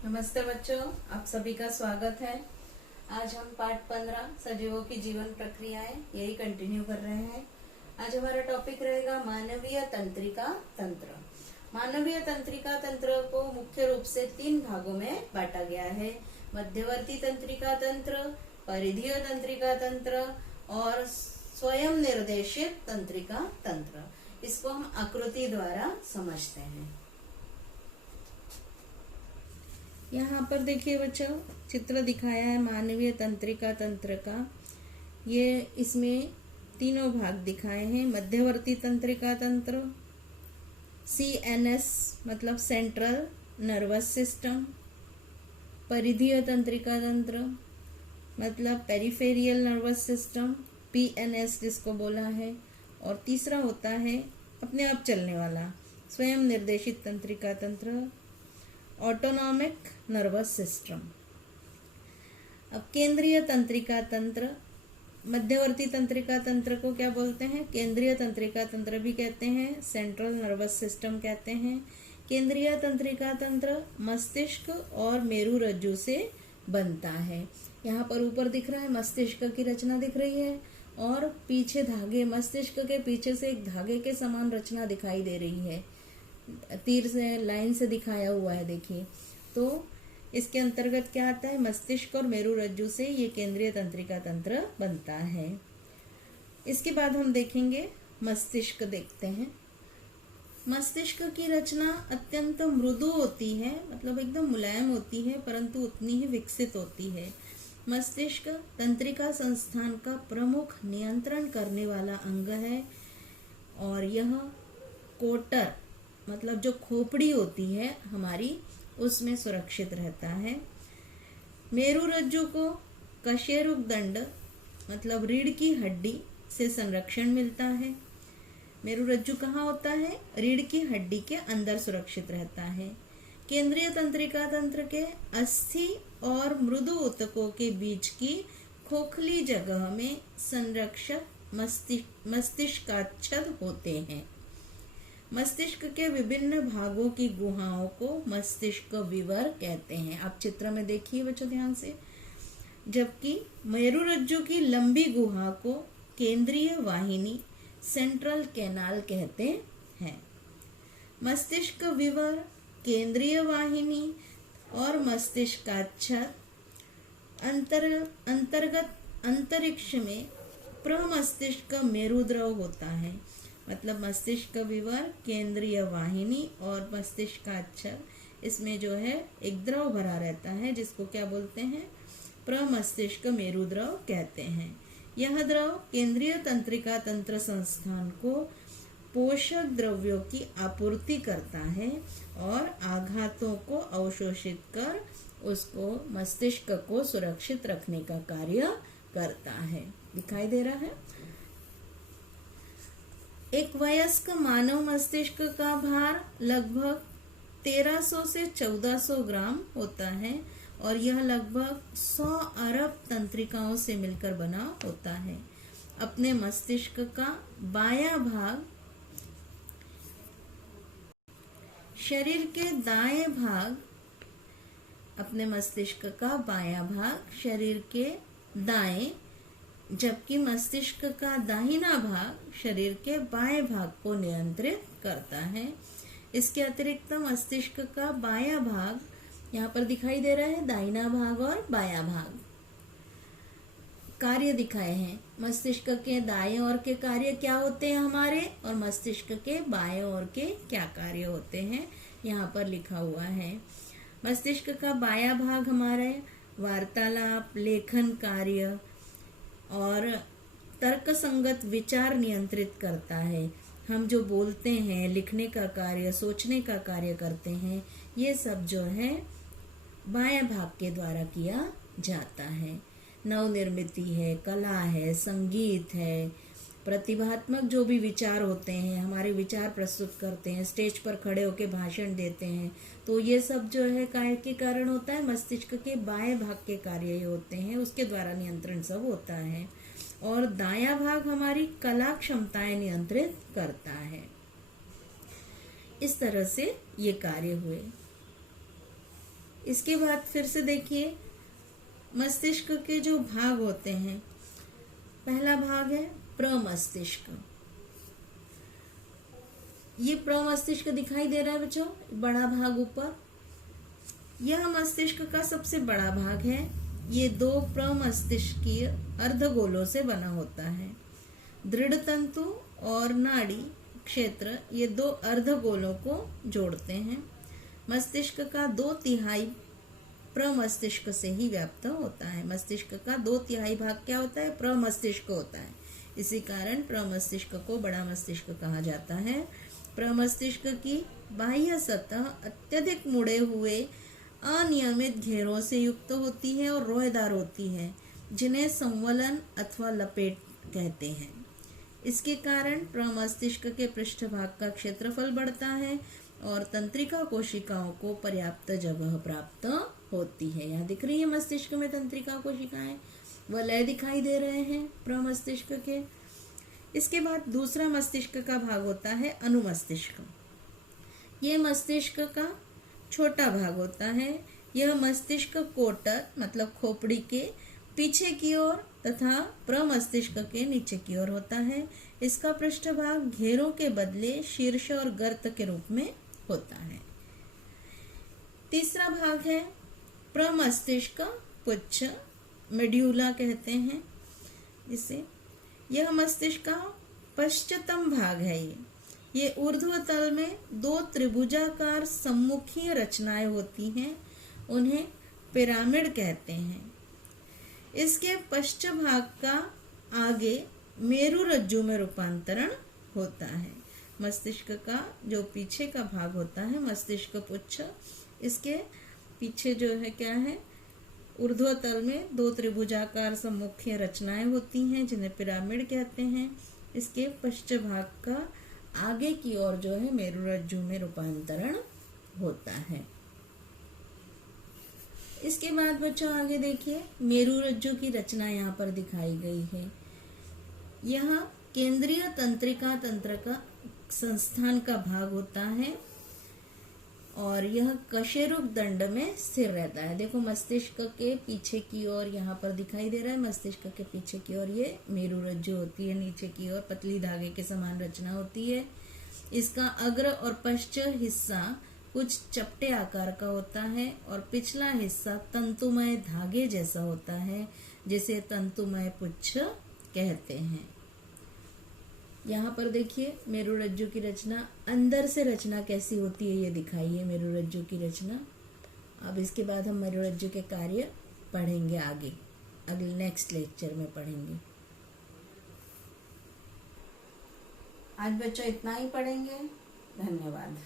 नमस्ते बच्चों, आप सभी का स्वागत है। आज हम पाठ 15 सजीवों की जीवन प्रक्रियाएं यही कंटिन्यू कर रहे हैं। आज हमारा टॉपिक रहेगा मानवीय तंत्रिका तंत्र। मानवीय तंत्रिका तंत्र को मुख्य रूप से 3 भागों में बांटा गया है। मध्यवर्ती तंत्रिका तंत्र, परिधीय तंत्रिका तंत्र और स्वयं निर्देशित तंत्रिका तंत्र। इसको हम आकृति द्वारा समझते हैं। यहाँ पर देखिए बच्चों, चित्र दिखाया है मानवीय तंत्रिका तंत्र का। ये इसमें तीनों भाग दिखाए हैं। मध्यवर्ती तंत्रिका तंत्र, CNS मतलब सेंट्रल नर्वस सिस्टम। परिधीय तंत्रिका तंत्र मतलब पेरिफेरियल नर्वस सिस्टम, PNS जिसको बोला है। और तीसरा होता है अपने आप चलने वाला स्वयं निर्देशित तंत्रिका तंत्र, ऑटोनॉमिक नर्वस सिस्टम। अब केंद्रीय तंत्रिका तंत्र, मध्यवर्ती तंत्रिका तंत्र को क्या बोलते हैं? केंद्रीय तंत्रिका तंत्र भी कहते हैं, सेंट्रल नर्वस सिस्टम कहते हैं। केंद्रीय तंत्रिका तंत्र मस्तिष्क और मेरुरज्जु से बनता है। यहाँ पर ऊपर दिख रहा है मस्तिष्क की रचना दिख रही है और पीछे धागे, मस्तिष्क के पीछे से एक धागे के समान रचना दिखाई दे रही है। तीर से लाइन से दिखाया हुआ है, देखिए। तो इसके अंतर्गत क्या आता है? मस्तिष्क और मेरुरज्जु से ये केंद्रीय तंत्रिका तंत्र बनता है। इसके बाद हम देखेंगे मस्तिष्क, देखते हैं। मस्तिष्क की रचना अत्यंत मृदु होती है, मतलब एकदम मुलायम होती है, परंतु उतनी ही विकसित होती है। मस्तिष्क तंत्रिका संस्थान का प्रमुख नियंत्रण करने वाला अंग है और यह कोटर मतलब जो खोपड़ी होती है हमारी, उसमें सुरक्षित रहता है। मेरुरज्जु को कशेरुक दंड मतलब रीढ़ की हड्डी से संरक्षण मिलता है। मेरुरज्जु कहाँ होता है? रीढ़ की हड्डी के अंदर सुरक्षित रहता है। केंद्रीय तंत्रिका तंत्र के अस्थि और मृदु ऊतकों के बीच की खोखली जगह में संरक्षक मस्तिष्काच्छद होते हैं। मस्तिष्क के विभिन्न भागों की गुहाओं को मस्तिष्क विवर कहते हैं। आप चित्र में देखिए बच्चों ध्यान से। जबकि मेरुरज्जु की लंबी गुहा को केंद्रीय वाहिनी सेंट्रल कैनाल कहते हैं। मस्तिष्क विवर, केंद्रीय वाहिनी और मस्तिष्काच्छद अंतर्गत अंतरिक्ष में प्रमस्तिष्क मेरुद्रव होता है। मतलब मस्तिष्क विवर, केंद्रीय वाहिनी और मस्तिष्काच्छद, इसमें जो है एक द्रव भरा रहता है जिसको क्या बोलते हैं? प्रमस्तिष्क मेरुद्रव कहते हैं। यह द्रव केंद्रीय तंत्रिका तंत्र संस्थान को पोषक द्रव्यों की आपूर्ति करता है और आघातों को अवशोषित कर उसको मस्तिष्क को सुरक्षित रखने का कार्य करता है। दिखाई दे रहा है? एक वयस्क मानव मस्तिष्क का भार लगभग 1300 से 1400 ग्राम होता है और यह लगभग 100 अरब तंत्रिकाओं से मिलकर बना होता है। अपने मस्तिष्क का बायां भाग शरीर के दाएं भाग, अपने मस्तिष्क का बायां भाग शरीर के दाएं, जबकि मस्तिष्क का दाहिना भाग शरीर के बाएं भाग को नियंत्रित करता है। इसके अतिरिक्त मस्तिष्क का बायां भाग, यहाँ पर दिखाई दे रहा है दाहिना भाग और बायां भाग, कार्य दिखाए हैं। मस्तिष्क के दाएं ओर के कार्य क्या होते हैं हमारे, और मस्तिष्क के बाएं ओर के क्या कार्य होते हैं, यहाँ पर लिखा हुआ है। मस्तिष्क का बायां भाग हमारे वार्तालाप, लेखन कार्य और तर्कसंगत विचार नियंत्रित करता है। हम जो बोलते हैं, लिखने का कार्य, सोचने का कार्य करते हैं, ये सब जो है बाएं भाग के द्वारा किया जाता है। नवनिर्मिति है, कला है, संगीत है, प्रतिभात्मक जो भी विचार होते हैं, हमारे विचार प्रस्तुत करते हैं, स्टेज पर खड़े होकर भाषण देते हैं, तो ये सब जो है कार्य के कारण होता है मस्तिष्क के बाएं भाग के कार्य ही होते हैं, उसके द्वारा नियंत्रण सब होता है। और दायां भाग हमारी कला क्षमताएं नियंत्रित करता है। इस तरह से ये कार्य हुए। इसके बाद फिर से देखिए मस्तिष्क के जो भाग होते हैं, पहला भाग है प्रमस्तिष्क। ये प्रमस्तिष्क दिखाई दे रहा है बच्चों, बड़ा भाग ऊपर, यह मस्तिष्क का सबसे बड़ा भाग है। ये दो प्रमस्तिष्कीय अर्धगोलों से बना होता है। दृढ़ तंतु और नाड़ी क्षेत्र ये दो अर्धगोलों को जोड़ते हैं। मस्तिष्क का 2/3 प्रमस्तिष्क से ही व्याप्त होता है। मस्तिष्क का 2/3 भाग क्या होता है? प्रमस्तिष्क होता है। इसी कारण प्रमस्तिष्क को बड़ा मस्तिष्क कहा जाता है। प्रमस्तिष्क की बाह्य सतह अत्यधिक मुड़े हुए अनियमित घेरों से युक्त होती है और रोएदार होती है, जिन्हें संवलन अथवा लपेट कहते हैं। इसके कारण प्रमस्तिष्क के पृष्ठभाग का क्षेत्रफल बढ़ता है और तंत्रिका कोशिकाओं को पर्याप्त जगह प्राप्त होती है। यहाँ दिख रही है मस्तिष्क में तंत्रिका कोशिकाएं, वलय दिखाई दे रहे हैं प्रमस्तिष्क के। इसके बाद दूसरा मस्तिष्क का भाग होता है अनुमस्तिष्क। ये मस्तिष्क का छोटा भाग होता है। यह मस्तिष्क कोटर मतलब खोपड़ी के पीछे की ओर तथा प्रमस्तिष्क के नीचे की ओर होता है। इसका पृष्ठभाग घेरों के बदले शीर्ष और गर्त के रूप में होता है। तीसरा भाग है प्रमस्तिष्क पुच्छ, मेड्यूला कहते हैं इसे। यह मस्तिष्क का पश्चतम भाग है। ये ऊर्ध्व तल में 2 त्रिभुजाकार सम्मुखीय रचनाएं होती हैं, उन्हें पिरामिड कहते हैं। इसके पश्च भाग का आगे मेरु रज्जु में रूपांतरण होता है। मस्तिष्क का जो पीछे का भाग होता है मस्तिष्क पुच्छ, इसके पीछे जो है क्या है, ऊर्ध्व तल में 2 त्रिभुजाकार सम्मुखीय रचनाएं होती हैं, जिन्हें पिरामिड कहते हैं। इसके पश्च भाग का आगे की ओर जो है मेरु रज्जु में रूपांतरण होता है। इसके बाद बच्चों आगे देखिए मेरु रज्जु की रचना यहाँ पर दिखाई गई है। यहाँ केंद्रीय तंत्रिका तंत्र का संस्थान का भाग होता है और यह कशेरुक दंड में स्थिर रहता है। देखो मस्तिष्क के पीछे की ओर यहाँ पर दिखाई दे रहा है, मस्तिष्क के पीछे की ओर ये मेरु रज्जु होती है, नीचे की ओर पतली धागे के समान रचना होती है। इसका अग्र और पश्च हिस्सा कुछ चपटे आकार का होता है और पिछला हिस्सा तंतुमय धागे जैसा होता है, जिसे तंतुमय पुच्छ कहते हैं। यहाँ पर देखिए मेरु रज्जु की रचना, अंदर से रचना कैसी होती है ये दिखाई है मेरु रज्जु की रचना। अब इसके बाद हम मेरु रज्जु के कार्य पढ़ेंगे आगे, अगले नेक्स्ट लेक्चर में पढ़ेंगे। आज बच्चों इतना ही पढ़ेंगे। धन्यवाद।